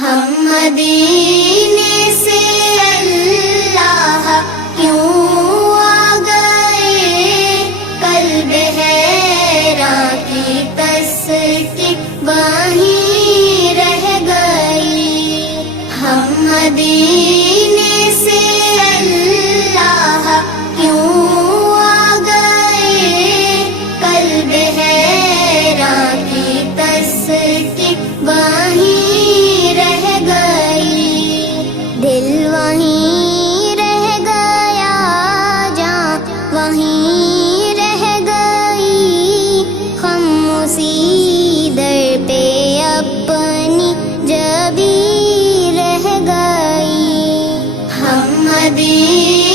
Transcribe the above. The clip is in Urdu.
ہم مدینے سے اللہ کیوں آ گئے، قلب حیراں کی تسکین وہیں رہ گئی۔ ہم مدینے سے اللہ کیوں آ گئے، قلب حیراں کی تسکین وہیں رہ گئی۔ دل وہیں رہ گیا، جاں وہیں رہ گئی، ہم اسی در پہ اپنی جبیں رہ گئی۔ ہم مدینے